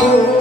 you.